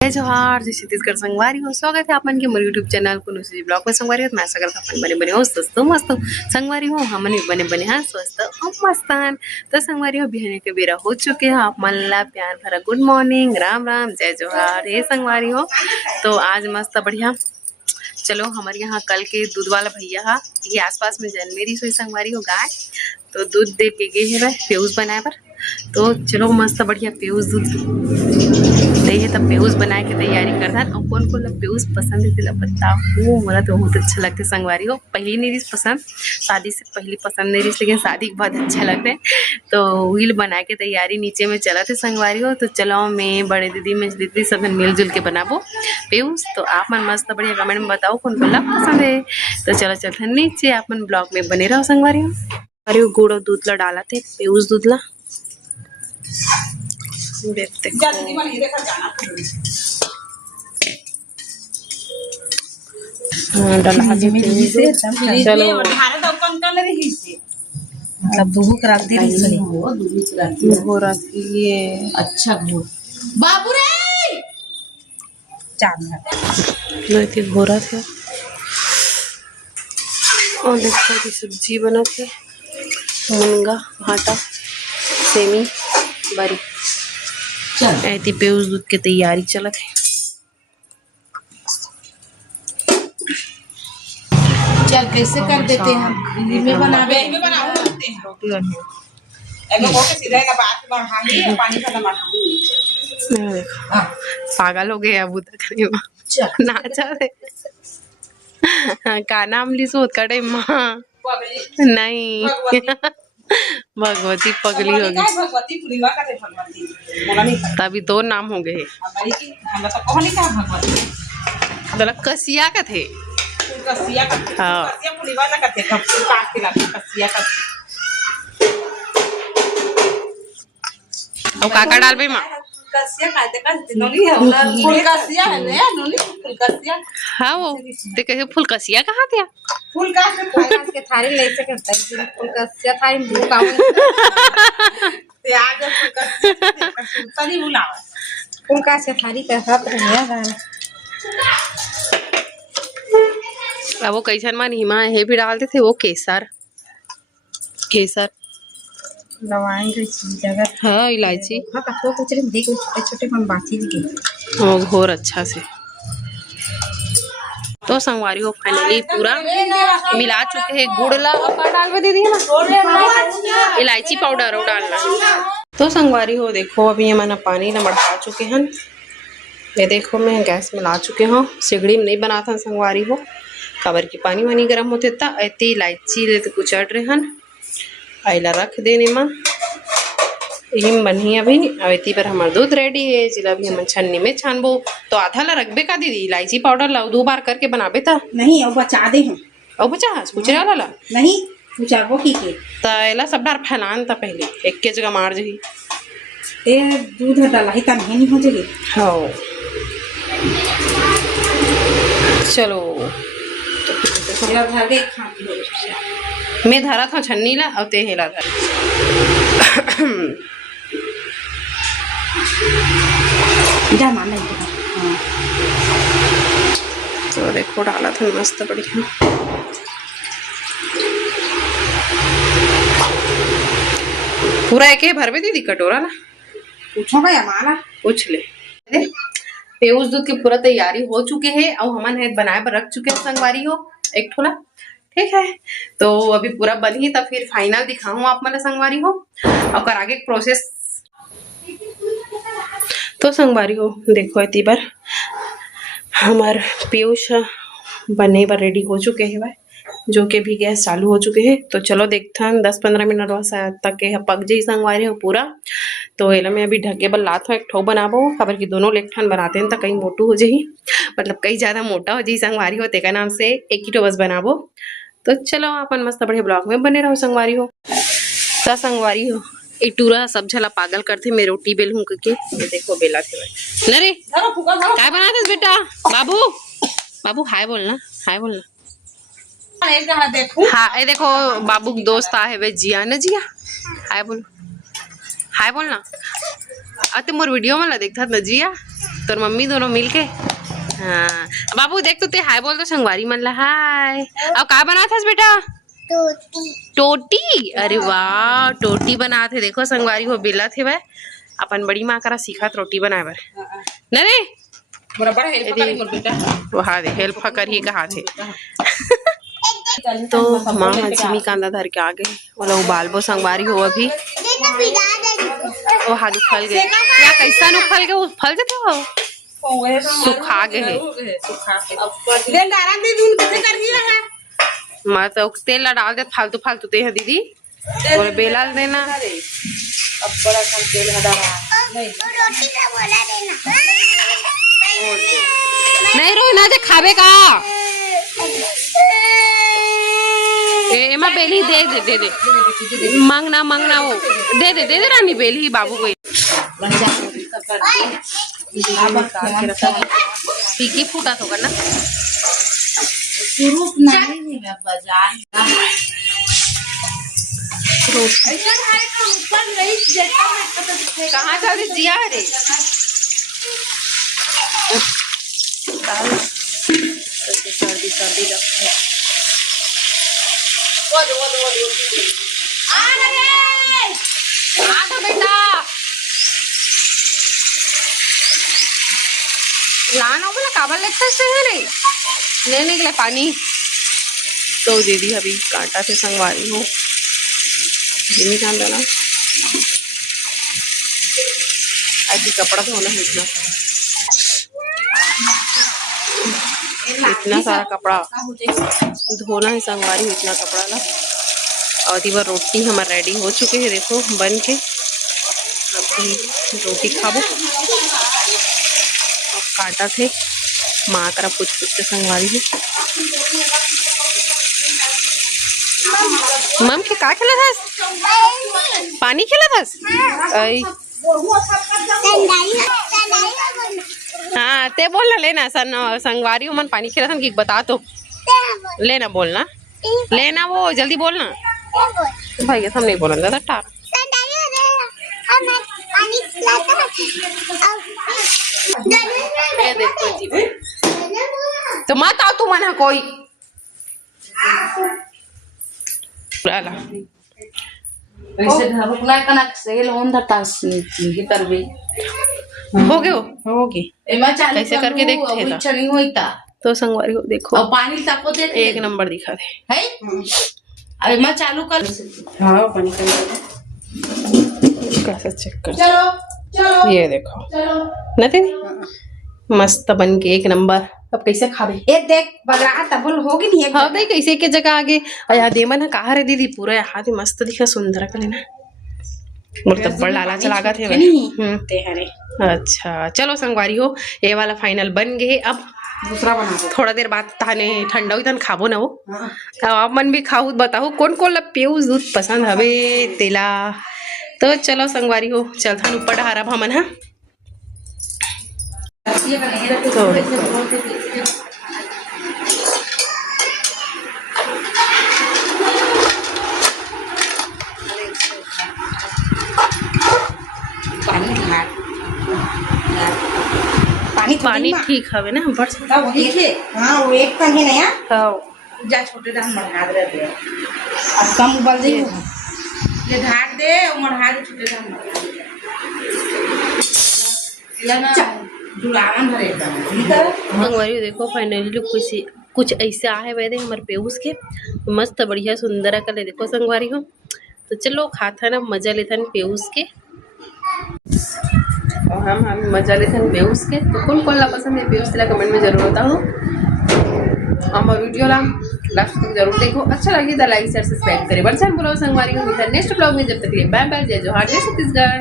जय जोहार जय छत्तीसगढ़ संगवारी हो। स्वागत है आपन के मोर यूट्यूब चैनल को नुसी ब्लॉग में। संगवारी हो मैं आशा करता अपन बने बने हो दोस्तों मस्त संगवारी हो हमन भी बने बने हाँ स्वस्थ और मस्तान। तो संगवारी हो बिहाने के बेरा हो चुके हैं। आप मन ला प्यार भरा गुड मॉर्निंग राम राम जय जोहार हे संगवारी हो। तो आज मस्त बढ़िया चलो हमारे यहाँ कल के दूध वाला भैया हा ये आसपास में जन्मेरी सोई संगवारी हो गाय तो दूध दे के गए है पेयूस बनाए पर। तो चलो मस्त बढ़िया पेयूस दूध दही तब पेयूस बनाए के तैयारी करता और कौन कौन पेयूस पसंद है तिला बताओ। मोला तो बहुत अच्छा लगता है संगवारी हो। पहली नहीं रही पसंद शादी से पहली पसंद नहीं रही लेकिन शादी के बाद अच्छा लगता है। तो व्हील बनाए के तैयारी नीचे में चला थे संगवारी हो। तो चलो मैं बड़े दीदी में दीदी सब मिलजुल के बनाबो पेयूस। तो आप मन मस्त बढ़िया कमेंट में बताओ कौन कौन पसंद है। तो चलो चलते नीचे आप मन ब्लॉग में बने रहो संगवारी हो। अरे गुड़ और दूध ला डाला थे पेयूस दूध ला देखते चलो मतलब दूध करा दे रही घोरा ये अच्छा घोर बाबू रे चार घोरा थे और देखो की सब्जी बना थे मुनगा भाटा सेमी बारी ऐती पेयूस दूध की तैयारी चलत है। चल कैसे कर देते हैं हम में बनावे में बनाते हैं रोटी एगो को सीधा का बात बढ़ाई पानी खत्म बढ़ाई पागल हो गए अब तक नाचा रे का नाम ली सोत का टाइम नहीं भगवती पगली हो गई भगवती पूर्णिमा का भगवती मोला नहीं तभी दो नाम हो गए हमारी की हम तो कहली का भगवती मतलब कसिया का थे कसिया का हां कसिया पूर्णिमा ना करते कब काट के लाते कसिया का और काका डाल बे मां कसिया खाते का नोनी है फूल कसिया है ना नोनी फूल कसिया हां वो देखे फूल कसिया कहां थे फूल का के थारी ले से करता है फूल कसिया थारी मुंह का ते आज फूल कसिया तनी बुलावा फूल का से थारी का हाथ रहा गाना अब वो कैसन मन हिमा है भी डालते थे वो केसर केसर लवांग जगह हाँ इलायची हाँ तो कुछ नहीं देखो छोटे छोटे मन बाची दिखे और घोर अच्छा से। तो संगवारी हो फाइनली पूरा मिला चुके हैं गुड़ ला अब डाल में दे दिए ना इलायची पाउडर और डालना। तो संगवारी हो देखो अभी ये मैंने पानी न बढ़ा चुके हैं। ये देखो मैं गैस में ला चुके हूँ सिगड़ी में नहीं बना था संगवारी हो कबर की पानी वानी गर्म होते था ऐती इलायची ले तो कुचड़ रहे हैं आइला रख देने मां हिम बनी अभी अवेती पर हमारा दूध रेडी है जिला भी हम छन्नी में छानबो। तो आधा ला रखबे का दीदी इलायची पाउडर ला दो बार करके बनाबे था नहीं अब बचा दे हम और बचा कुछ वाला ला नहीं कुचाबो की के तला सब डार फैलान था पहले एक के जगह मार जही ए दूध डाला ही ता नहीं हो जाएगी हाँ चलो मैं धरा था छन्नी ला और ते हेला धरा जा मान नहीं तो देखो डाला था मस्त बढ़िया पूरा एक ही भर में दीदी कटोरा ना पूछो भैया माना पूछ ले पेयूस दूध की पूरा तैयारी हो चुके हैं और हमन है बनाए पर रख चुके हैं संगवारी हो एक ठोला ठीक है। तो अभी पूरा बन ही तब फिर फाइनल दिखाऊं आप मन संगवारी हो और कर आगे प्रोसेस। तो संगवारी हो देखो इतनी बार हमार पेयूस बने पर रेडी हो चुके हैं भाई जो कि भी गैस चालू हो चुके हैं। तो चलो देखते हैं 10-15 मिनट तक के पक जाई संगवारी हो पूरा। तो एला मैं अभी ढके बल लात हूँ एक ठो बनाबो खबर की दोनों लेखन बनाते हैं तो कहीं मोटू हो जाही मतलब कई ज्यादा मोटा हो जाही संगवारी हो तेका नाम से एक ही ठो बस बनाबो। तो चलो अपन मस्त बढ़िया ब्लॉग में बने रहो संगवारी हो। तो संगवारी हो एक टूरा सब झला पागल करते मैं रोटी बेल हूँ करके ये देखो बेला थे भाई नरे काय बनाते बेटा बाबू बाबू हाय बोलना हाय बोलना हाँ ये देखो बाबू के दोस्त आए वे जिया ना जिया हाय बोल हाय बोलना अते मोर वीडियो में ला देखता न जिया तोर मम्मी दोनों मिलके। हाँ बाबू देख, तू ते हाय बोल तो संगवारी मन ला हाय। अब का बना था बेटा? टोटी। अरे वाह, टोटी बना थे। देखो संगवारी हो बेला थे वह अपन बड़ी माँ करा सीखा रोटी बनाए बर न रे। बड़ा हेल्प करी मोर बेटा। वहाँ दे हेल्प कर ही कहा थे। तो माँ हंसमी कांदा धर के आ गए, बोला उबालबो संगवारी हो अभी। वो हाथ उखल गए या कैसा उखल गए? उफल जाते हो, सुखा गए है। मैं तो तेल ला डाल दे फालतू फालतू ते है दीदी, बोले बेला देना। अब बड़ा कम तेल हटा नहीं रो ना दे खावे का। एमा बेली दे दे दे दे, मांगना मांगना वो दे दे रानी बेली बाबू को। फीकी फूटा तो करना कहाँ जा रही जिया रे? सर्दी सर्दी लगता है। बेटा लाना बोला काबल लगता है रे, लेने के लिए पानी तो दीदी अभी कांटा से संगवारी हो जिमी जान देना। ऐसी कपड़ा धोना है इतना सारा कपड़ा धोना है संगवारी हो, इतना कपड़ा ला। और दी बार रोटी हमारा रेडी हो चुके हैं, देखो बन के। अभी रोटी खाबो और काटा थे माँ करा पूछ पूछ के संगवारी है। मम के का खेला था? पानी खेला था? हाँ ते बोलना लेना संगवारी मन पानी खेला था कि बता तो लेना, बोलना लेना, वो जल्दी बोलना भाई। हम नहीं बोलना दादा टार। ये देखो जी, तो मत आओ तू मना कोई हो गए होगी कैसे करके देखते था। तो संगवारी हो देखो पानी ताको दे एक नंबर दिखा थे है। अभी मैं चालू कर। हाँ पानी कैसे चेक कर। चलो चलो ये देखो चलो न तेरी मस्त बन के एक नंबर। अब कैसे खावे? ये देख बगड़ा तबल होगी नहीं है। हाँ दे कैसे के जगह आगे या देमन कहा रे दीदी पूरा यहाँ दे मस्त दिखा सुंदर का लेना मोर तब बड़ लाला चलागा थे ते हरे। अच्छा चलो संगवारी हो ये वाला फाइनल बन गए। अब दूसरा बना दो थोड़ा देर बाद ताने ठंडा हुई तन खाबो ना वो। आप मन भी खाऊ बताओ कौन कौन ला पेऊस दूध पसंद हवे तेला। तो चलो संगवारी हो चलथन ऊपर डहारा हमन। हाँ तो पानी ठीक हवे ना बट ठीक है। हाँ वो एक कहीं नहीं है। हाँ जा छोटे दान मढ़ा दे अब कम उबल जाइए ये ढाक दे उमर हाथ छोटे दान लेना जुलावन भरे संगवारी देखो फाइनली कुछ ऐसे आए हुए थे हमारे पेऊस के मस्त बढ़िया सुंदर कलर देखो संगवारी हो। तो चलो खाता ना मजा लेता पेऊस के और हम मजा लेते हैं पेऊस के। तो कौन ला पसंद है पेऊस ला कमेंट में जरूर बताओ। हमारा वीडियो ला लास्ट तक जरूर देखो। अच्छा लगे तो लाइक शेयर सब्सक्राइब करें। बड़ा बोलो संगवारी को नेक्स्ट ब्लॉग में। जब तक बाय बाय, जय जोहार, जय छत्तीसगढ़।